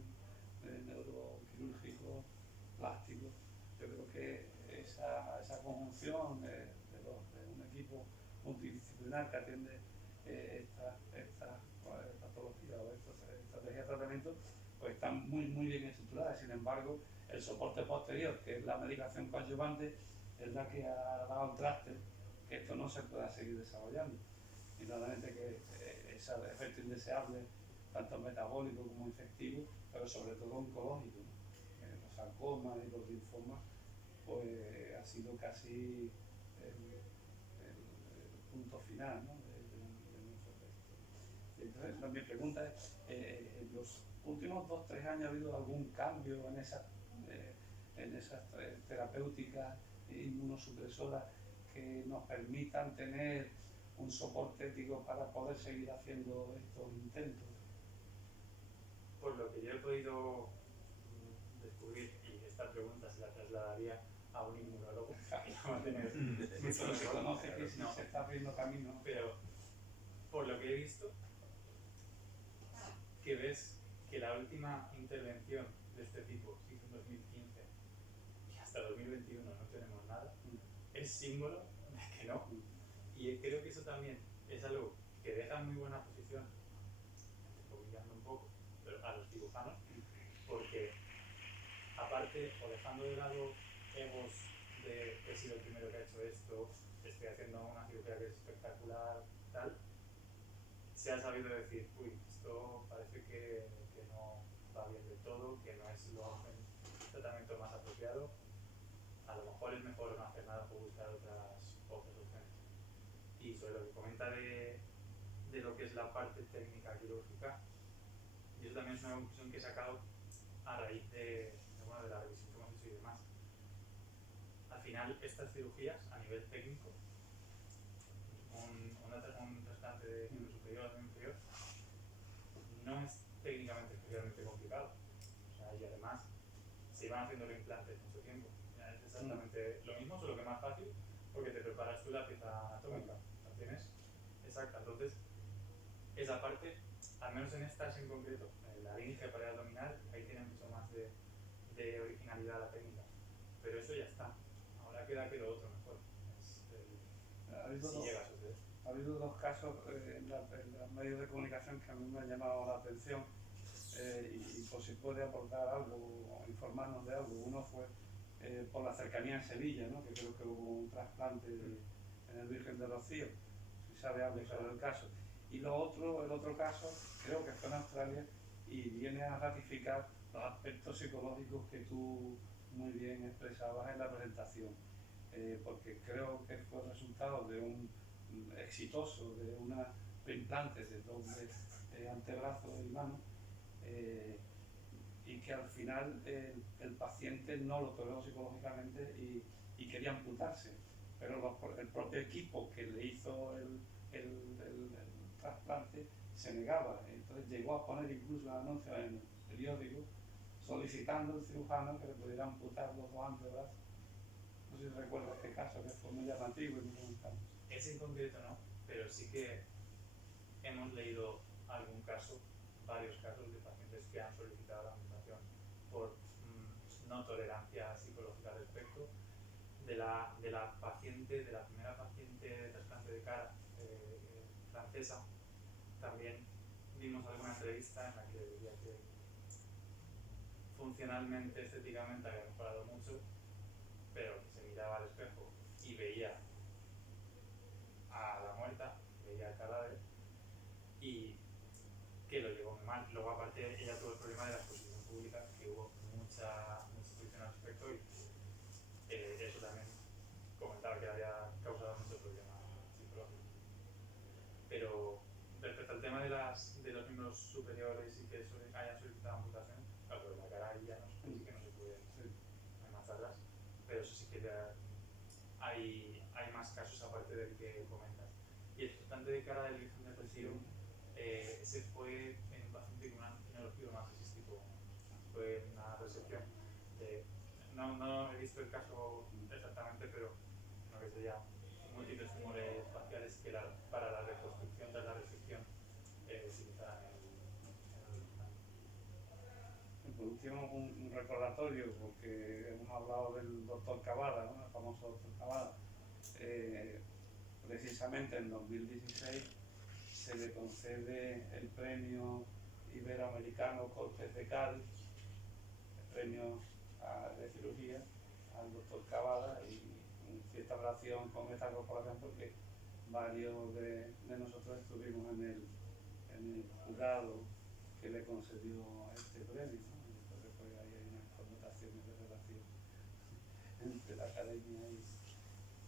neuroquirúrgicos, plásticos. Yo creo que esa conjunción de un equipo multidisciplinar que atiende estas patologías o estas estrategias de tratamiento, pues están muy bien estructuradas. Sin embargo, el soporte posterior, que es la medicación coadyuvante, es la que ha dado el traste que esto no se pueda seguir desarrollando. Y normalmente que ese efecto indeseable, tanto metabólico como infectivo, pero sobre todo oncológico, ¿no? Los sarcomas y los linfomas, pues ha sido casi el punto final, ¿no? de nuestro texto. Entonces, mi pregunta es, en los últimos 2-3 años ha habido algún cambio en esas terapéuticas inmunosupresoras que nos permitan tener un soporte ético para poder seguir haciendo estos intentos? Por lo que yo he podido descubrir, y esta pregunta se la trasladaría a un inmunólogo, que no va a tener mucho No se conoce que no, se está abriendo camino. pero por lo que he visto, que ves que la última intervención de este tipo se hizo en 2015 y hasta 2021 no tenemos nada, es símbolo de que no. Y creo que eso también es algo que deja en muy buena posición, entrecomillando un poco, pero a los cirujanos, porque aparte, o dejando de lado egos de he sido el primero que ha hecho esto, estoy haciendo una cirugía que es espectacular, tal, se ha sabido decir, uy, esto parece que no va bien del todo, que no es el tratamiento más apropiado, a lo mejor es mejor no hacer nada por buscar otras opciones. Y sobre lo que comenta de lo que es la parte técnica quirúrgica, y eso también es una conclusión que he sacado a raíz de la revisión que hemos hecho y demás. Al final, estas cirugías, a nivel técnico, un trasplante de miembro superior a miembro inferior, no es técnicamente especialmente complicado. O sea, y además, se iban haciendo implantes mucho tiempo. Es exactamente lo mismo, solo que más fácil, porque te preparas tú la pieza anatómica, la tienes exacta. Entonces, esa parte, al menos en estas en concreto, la laringe para el abdominal, ahí tiene mucho más de originalidad la técnica. Pero eso ya está. Ahora queda que lo otro mejor. Si llega a suceder. Ha habido dos casos en los medios de comunicación que a mí me han llamado la atención y por si puede aportar algo o informarnos de algo. Uno fue por la cercanía en Sevilla, ¿no? Que creo que hubo un trasplante en el Virgen de Rocío, si sabe algo sobre el caso. Y el otro caso, creo que fue en Australia y viene a ratificar los aspectos psicológicos que tú muy bien expresabas en la presentación, porque creo que fue resultado de un exitoso de una implante de doble antebrazo y mano, y que al final el paciente no lo toleró psicológicamente y quería amputarse, pero el propio equipo que le hizo el trasplante se negaba. Entonces llegó a poner incluso anuncios en el periódico solicitando al cirujano que le pudiera amputar los dos antebrazos. No sé si recuerdas este caso, que fue muy llamativo y muy comentamos. Ese en concreto no, pero sí que hemos leído algún caso, varios casos de pacientes que han solicitado la amputación por no tolerancia psicológica al respecto. De la primera paciente de trasplante de cara francesa, también vimos alguna entrevista en la que decía que funcionalmente, estéticamente había mejorado mucho, pero que se miraba al espejo y veía a la muerta, veía el cadáver y que lo llevó muy mal. Luego aparte ella tuvo el problema de la exposición pública, que hubo mucha exposición al respecto y eso también comentaba que había causado mucho problema psicológico. Pero respecto al tema de los miembros superiores y que hayan solicitado amputación, claro, la cara ahí ya sí que no se puede, hay más atrás, pero eso sí que hay más casos aparte del que comentas. Y el trasplante de cara del Virgen del Rocío, ese fue en un paciente con una neurofibromasis tipo, fue una resección de, no he visto el caso exactamente, pero no que sería múltiples tumores faciales que para la reconstrucción tras la resección se utilizaran en el implante. Por último, un recordatorio, porque hemos hablado del doctor Cavada, ¿no? El famoso doctor Cavada. Precisamente en 2016 se le concede el premio iberoamericano Cortes de Cádiz, el premio de cirugía al doctor Cavada, y en cierta relación con esta corporación porque varios de nosotros estuvimos en el jurado que le concedió este premio, ¿no? Entonces pues ahí hay unas connotaciones de relación entre la academia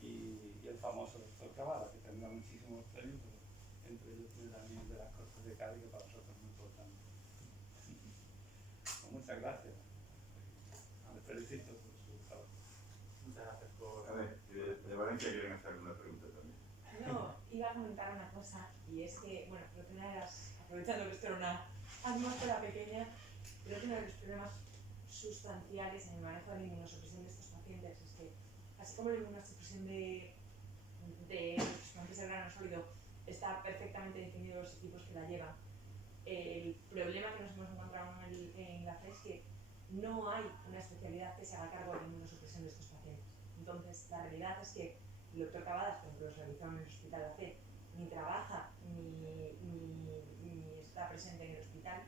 y el famoso doctor Cavada, que tendrá muchísimos premios, pero entre ellos tiene también de las Cortes de Cádiz, que para nosotros es muy importante. Pues muchas gracias. Les felicito por su trabajo. Muchas gracias por... A ver, de Valencia quieren hacer alguna pregunta también. No, iba a comentar una cosa, y es que, bueno, creo que una de las, aprovechando que esto era una atmósfera pequeña, creo que uno de los problemas sustanciales en el manejo de la inmunosupresión de estos pacientes es que, así como la inmunosupresión de los trasplantes de grano sólido está perfectamente definido los equipos que la llevan, el problema que nos hemos encontrado en la FE es que no hay una especialidad que se haga cargo de la inmunosupresión de estos pacientes. Entonces, la realidad es que el doctor Cavadas, por ejemplo, los realizó en el hospital AC, ni trabaja ni está presente en el hospital,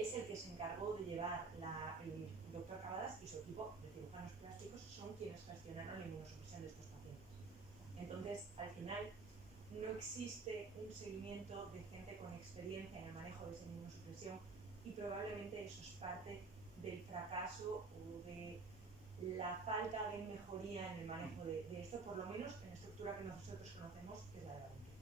es el que se encargó de llevar el doctor Cavadas y su equipo de cirujanos plásticos son quienes gestionaron la inmunosupresión de estos pacientes. Entonces, al final, no existe un seguimiento de gente con experiencia en el manejo de esa inmunosupresión y probablemente eso es parte del fracaso o de la falta de mejoría en el manejo de esto, por lo menos en la estructura que nosotros conocemos, que es la de la Ventura.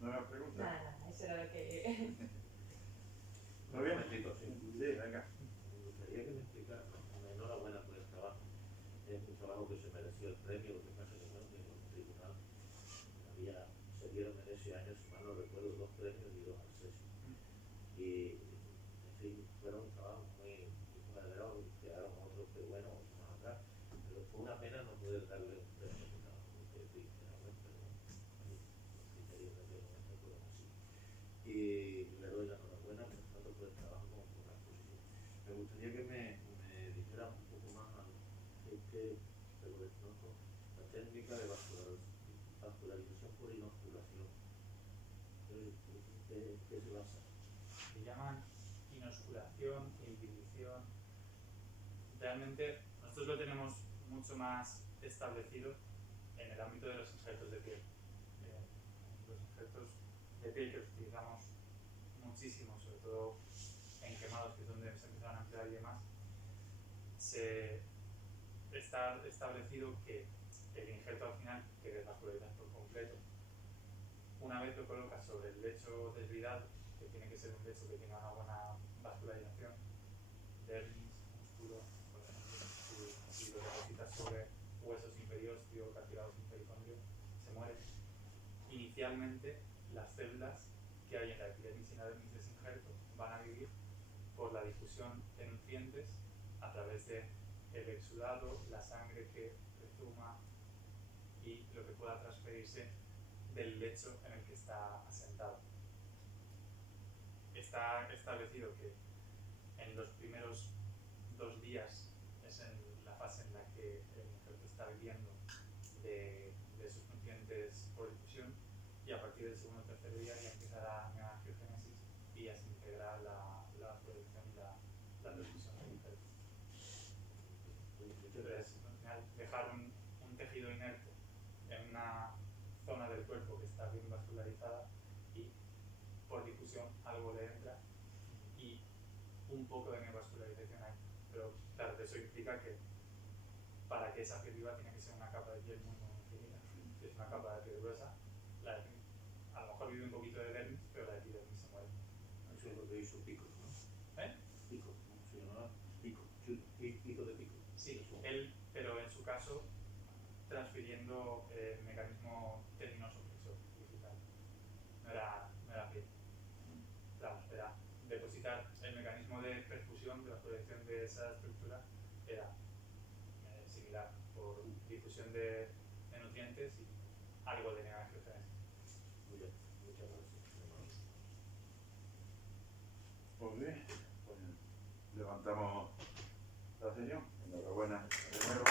¿Nueva pregunta? Nada, eso era lo que... ¿Todo bien? Sí. Sí, venga. Me gustaría que me explicara, enhorabuena por el trabajo. Es un trabajo que se mereció el premio, lo que pasa es que, bueno, que en el tribunal se dieron en ese año, si mal no recuerdo, 2 premios y 2 accesos. Y, en fin, fueron trabajos muy verdaderos, quedaron otros que, bueno, otros más atrás, pero fue una pena no poder darle un premio a cada uno, porque, en fin, era bueno, pero los criterios de aquel momento fueron así. Y le doy la enhorabuena tanto por el trabajo como por la exposición. Me gustaría que me dijera un poco más que lo desconozco, la técnica de vascularización por inoculación. ¿Qué se basa? Se llaman inosculación e inhibición. Realmente nosotros lo tenemos mucho más establecido en el ámbito de los injertos de piel. Los injertos de piel que los utilizamos muchísimo, sobre todo en quemados, que es donde se empezaron a emplear y demás, se está establecido que el injerto al final, que desvascularizas por completo, una vez lo colocas sobre el lecho desvidado, que tiene que ser un lecho que tenga una buena vascularización, dermis, músculo, por ejemplo, y lo depositas sobre huesos inferiores, cartílagos infericondrio, se muere. Inicialmente, las células que hay en la epidermis y en la dermis de ese injerto van a vivir por la difusión de nutrientes a través de el exudado, la sangre que rezuma y lo que pueda transferirse del lecho en el que está asentado. Está establecido que en los primeros 2 días es en la fase en la que el injerto está viviendo de sus nutrientes por difusión, y a partir del segundo o tercer día ya empieza la neoangiogénesis y ya se integra la producción y la transfusión del injerto. Entonces, al final, dejar un tejido inerte en una zona del cuerpo que está bien vascularizada y por difusión algo le entra y un poco de neovascularización hay. Pero claro, eso implica que para que esa piel viva tiene que ser una capa de piel muy finita. Si es una capa de piel gruesa, a lo mejor vive un poquito de dermis, pero la epidermis se muere. Eso es lo que hizo Pico, ¿no? Pico, ¿no? Se llamaba Pico, Pico de Pico. Sí, él, pero en su caso, transfiriendo el mecanismo terminosupresor digital. No era piel. Claro, era depositar el mecanismo de perfusión, de la proyección de esa estructura, era similar por difusión de nutrientes y algo de neoangiogénesis. Muy bien, muchas gracias. Pues bien, pues levantamos la sesión. Enhorabuena de nuevo.